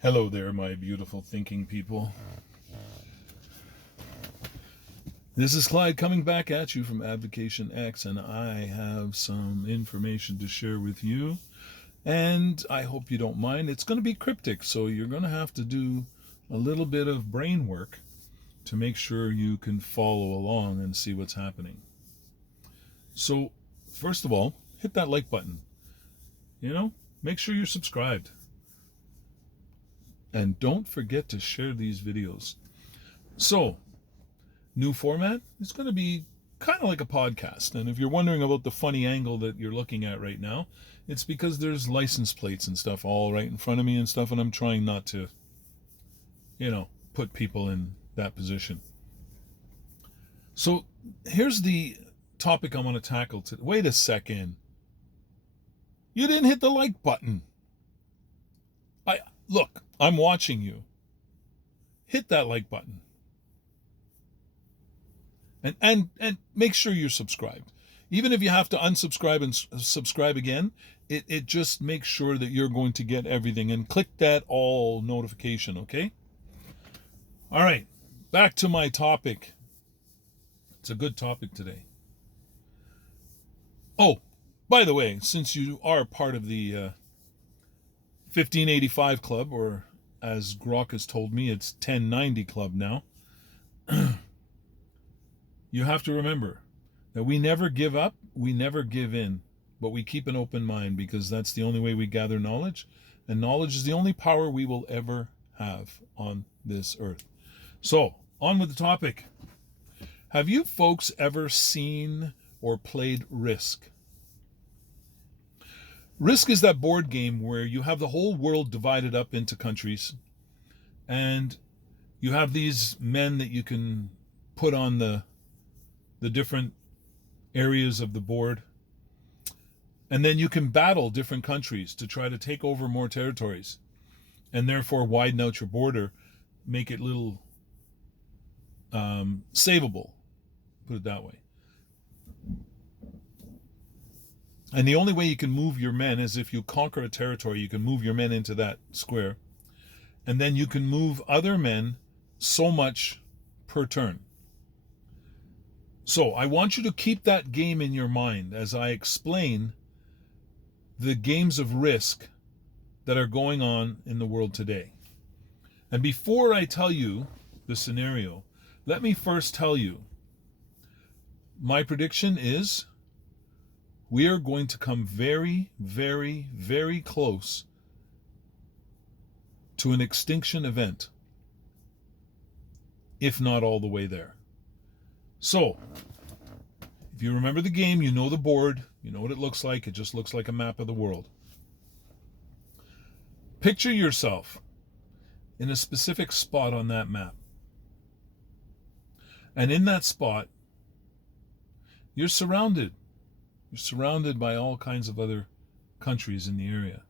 Hello there, my beautiful thinking people. This is Clyde coming back at you from Avocation X, and I have some information to share with you. And I hope you don't mind. It's going to be cryptic, so you're going to have to do a little bit of brain work to make sure you can follow along and see what's happening. So, first of all, hit that like button. Make sure you're subscribed. And don't forget to share these videos. So, new format, it's going to be kind of like a podcast. And if you're wondering about the funny angle that you're looking at right now, it's because there's license plates and stuff all right in front of me and stuff, and I'm trying not to, put people in that position. So here's the topic I want to tackle today. Wait a second. You didn't hit the like button. Look, I'm watching you. Hit that like button. And make sure you're subscribed. Even if you have to unsubscribe and subscribe again, it just makes sure that you're going to get everything. And click that all notification, okay? All right, back to my topic. It's a good topic today. Oh, by the way, since you are part of the 1585 Club, or as Grok has told me, it's 1090 Club now, you have to remember that we never give up, we never give in, but we keep an open mind, because that's the only way we gather knowledge, and knowledge is the only power we will ever have on this earth. So, on with the topic. Have you folks ever seen or played Risk? Risk is that board game where you have the whole world divided up into countries, and you have these men that you can put on the different areas of the board, and then you can battle different countries to try to take over more territories, and therefore widen out your border, make it little savable, put it that way. And the only way you can move your men is if you conquer a territory. You can move your men into that square, and then you can move other men so much per turn. So I want you to keep that game in your mind as I explain the games of Risk that are going on in the world today. And before I tell you the scenario, let me first tell you, my prediction is we are going to come very, very, very close to an extinction event, if not all the way there. So, if you remember the game, you know the board, you know what it looks like. It just looks like a map of the world. Picture yourself in a specific spot on that map. And in that spot, you're surrounded. You're surrounded by all kinds of other countries in the area.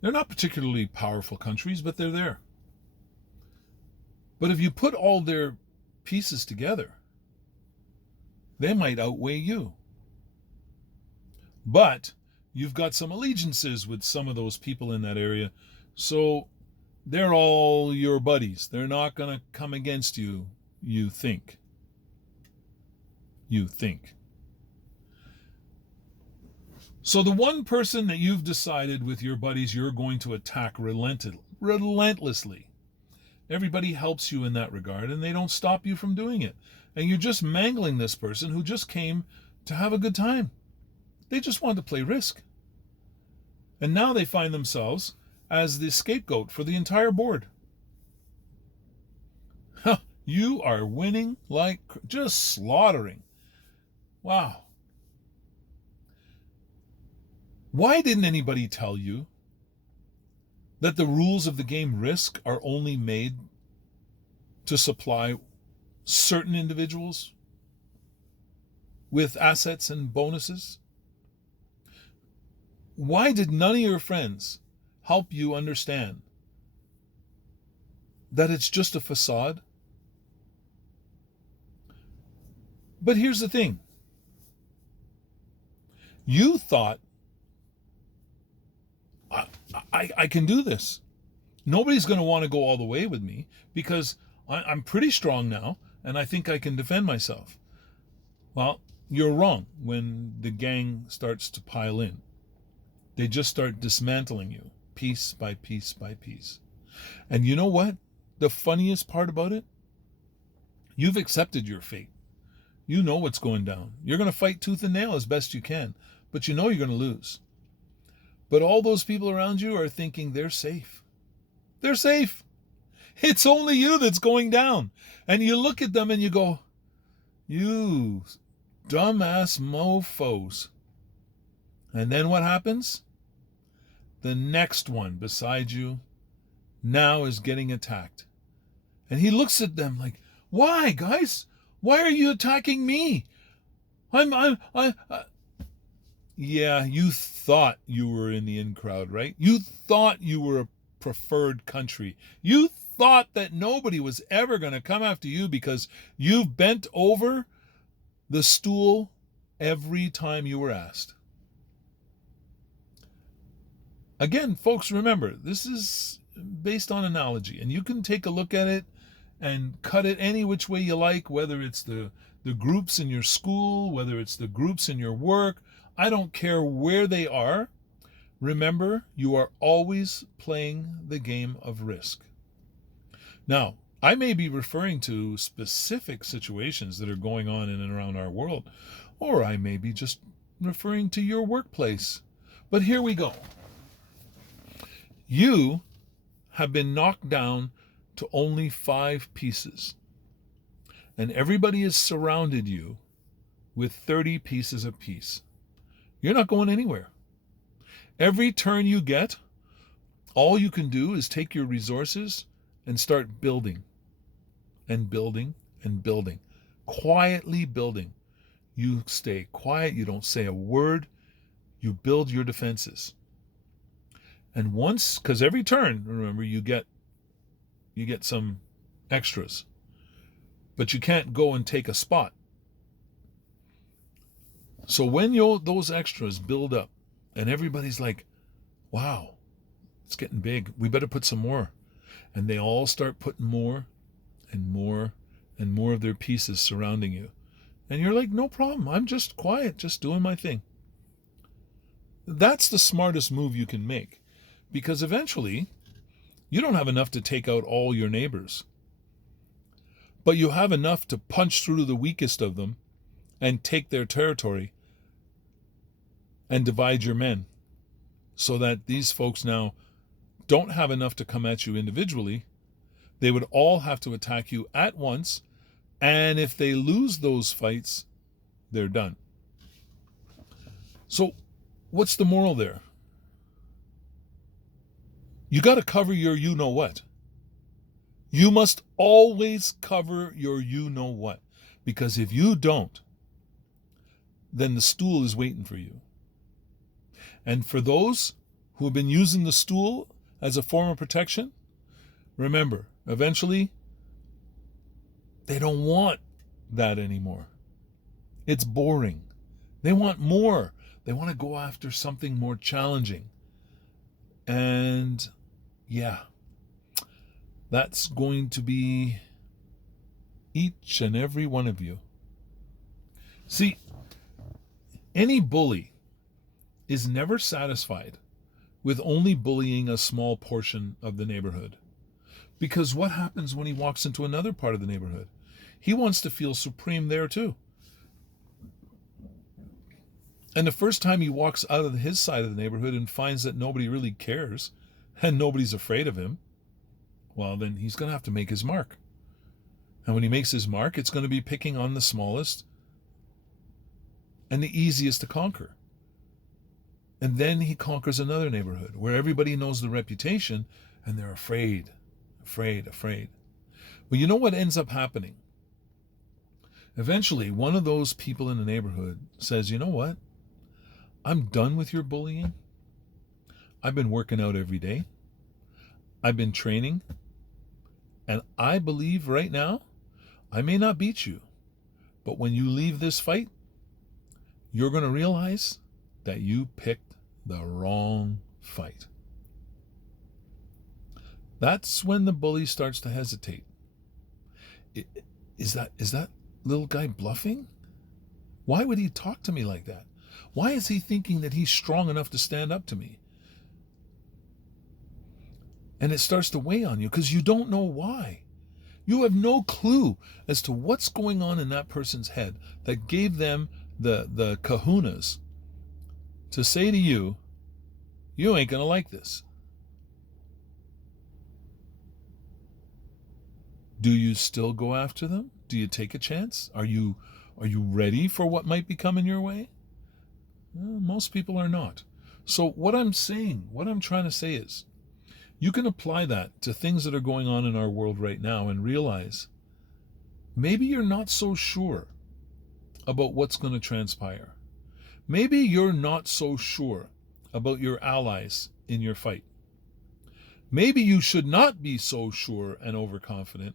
They're not particularly powerful countries, but they're there. But if you put all their pieces together, they might outweigh you. But you've got some allegiances with some of those people in that area, so they're all your buddies. They're not going to come against you, you think. You think. So the one person that you've decided with your buddies you're going to attack relentlessly. Everybody helps you in that regard, and they don't stop you from doing it. And you're just mangling this person who just came to have a good time. They just wanted to play Risk. And now they find themselves as the scapegoat for the entire board. You are winning like just slaughtering. Wow. Why didn't anybody tell you that the rules of the game Risk are only made to supply certain individuals with assets and bonuses? Why did none of your friends help you understand that it's just a facade? But here's the thing. You thought, I can do this. Nobody's going to want to go all the way with me because I'm pretty strong now and I think I can defend myself. Well, you're wrong when the gang starts to pile in. They just start dismantling you piece by piece by piece. And you know what? The funniest part about it? You've accepted your fate. You know what's going down. You're going to fight tooth and nail as best you can, but you know you're going to lose. But all those people around you are thinking they're safe. They're safe. It's only you that's going down. And you look at them and you go, you dumbass mofos. And then what happens? The next one beside you now is getting attacked. And he looks at them like, why, guys? Why are you attacking me? Yeah, you thought you were in the in crowd, right? You thought you were a preferred country. You thought that nobody was ever going to come after you because you've bent over the stool every time you were asked. Again, folks, remember, this is based on analogy, and you can take a look at it and cut it any which way you like, whether it's the groups in your school, whether it's the groups in your work. I don't care where they are. Remember, you are always playing the game of risk. Now, I may be referring to specific situations that are going on in and around our world, or I may be just referring to your workplace. But here we go. You have been knocked down to only 5 pieces, and everybody has surrounded you with 30 pieces apiece. You're not going anywhere. Every turn you get, all you can do is take your resources and start building and building and building, quietly building. You stay quiet, you don't say a word, you build your defenses. And once, because every turn, remember, you get some extras, but you can't go and take a spot. So when those extras build up and everybody's like, wow, it's getting big, we better put some more. And they all start putting more and more and more of their pieces surrounding you. And you're like, no problem, I'm just quiet, just doing my thing. That's the smartest move you can make, because eventually you don't have enough to take out all your neighbors, but you have enough to punch through the weakest of them and take their territory and divide your men, so that these folks now don't have enough to come at you individually. They would all have to attack you at once, and if they lose those fights, they're done. So what's the moral there? You got to cover your you-know-what. You must always cover your you-know-what, because if you don't, then the stool is waiting for you. And for those who have been using the stool as a form of protection, remember, eventually, they don't want that anymore. It's boring. They want more. They want to go after something more challenging. And yeah, that's going to be each and every one of you. See, any bully is never satisfied with only bullying a small portion of the neighborhood. Because what happens when he walks into another part of the neighborhood? He wants to feel supreme there too. And the first time he walks out of his side of the neighborhood and finds that nobody really cares and nobody's afraid of him, well, then he's going to have to make his mark. And when he makes his mark, it's going to be picking on the smallest and the easiest to conquer. And then he conquers another neighborhood where everybody knows the reputation and they're afraid. Well, you know what ends up happening? Eventually, one of those people in the neighborhood says, you know what? I'm done with your bullying. I've been working out every day. I've been training. And I believe right now, I may not beat you, but when you leave this fight, you're going to realize that you picked the wrong fight. That's when the bully starts to hesitate. Is that little guy bluffing? Why would he talk to me like that? Why is he thinking that he's strong enough to stand up to me? And it starts to weigh on you because you don't know why. You have no clue as to what's going on in that person's head that gave them the kahunas to say to you, you ain't going to like this. Do you still go after them? Do you take a chance? Are you ready for what might be coming your way? Well, most people are not. So what I'm trying to say is, you can apply that to things that are going on in our world right now and realize maybe you're not so sure about what's going to transpire. Maybe you're not so sure about your allies in your fight. Maybe you should not be so sure and overconfident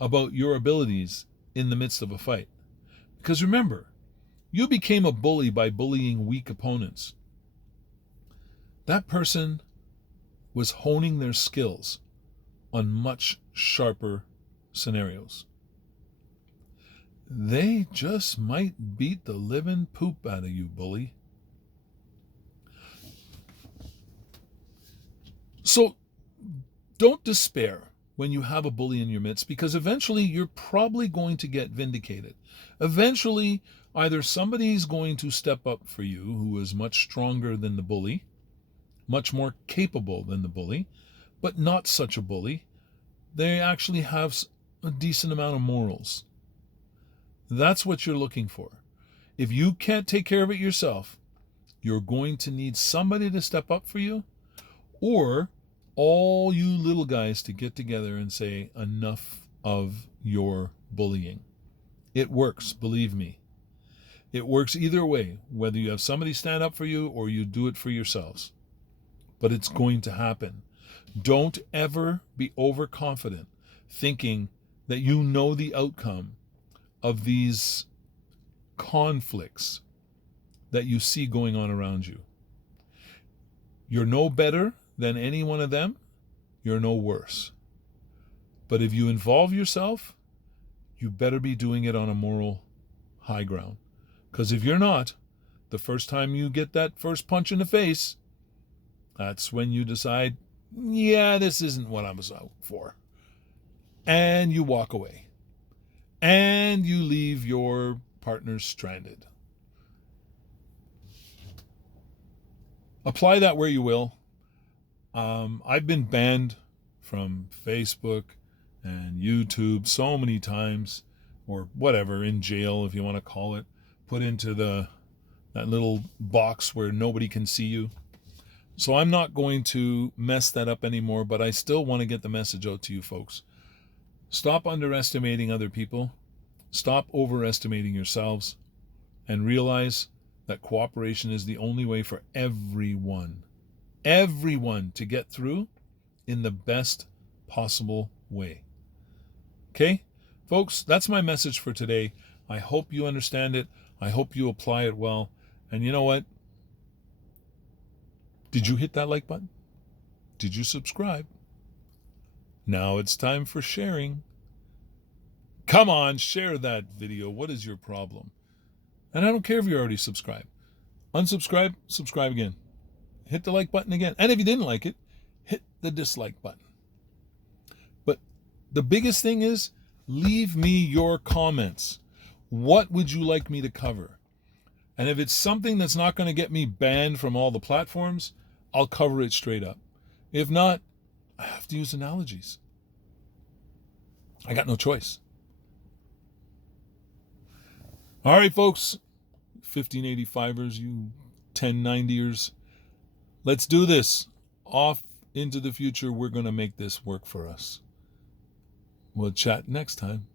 about your abilities in the midst of a fight. Because remember, you became a bully by bullying weak opponents. That person was honing their skills on much sharper scenarios. They just might beat the living poop out of you, bully. So don't despair when you have a bully in your midst, because eventually you're probably going to get vindicated. Eventually, either somebody's going to step up for you who is much stronger than the bully, much more capable than the bully, but not such a bully. They actually have a decent amount of morals. That's what you're looking for. If you can't take care of it yourself, you're going to need somebody to step up for you, or all you little guys to get together and say, enough of your bullying. It works, believe me. It works either way, whether you have somebody stand up for you or you do it for yourselves. But it's going to happen. Don't ever be overconfident, thinking that you know the outcome of these conflicts that you see going on around you. You're no better than any one of them. You're no worse. But if you involve yourself, you better be doing it on a moral high ground. Because if you're not, the first time you get that first punch in the face, that's when you decide, yeah, this isn't what I was out for. And you walk away. And you leave your partner stranded. Apply that where you will. I've been banned from Facebook and YouTube so many times, or whatever, in jail if you want to call it, put into that little box where nobody can see you. So I'm not going to mess that up anymore, but I still want to get the message out to you folks. Stop underestimating other people. Stop overestimating yourselves, and realize that cooperation is the only way for everyone to get through in the best possible way. Okay, folks, that's my message for today. I hope you understand it. I hope you apply it well. And you know what? Did you hit that like button? Did you subscribe? Now it's time for sharing. Come on, share that video. What is your problem? And I don't care if you're already subscribed. Unsubscribe, subscribe again. Hit the like button again. And if you didn't like it, hit the dislike button. But the biggest thing is, leave me your comments. What would you like me to cover? And if it's something that's not going to get me banned from all the platforms, I'll cover it straight up. If not, I have to use analogies. I got no choice. All right, folks, 1585ers, you 1090ers, let's do this. Off into the future, we're going to make this work for us. We'll chat next time.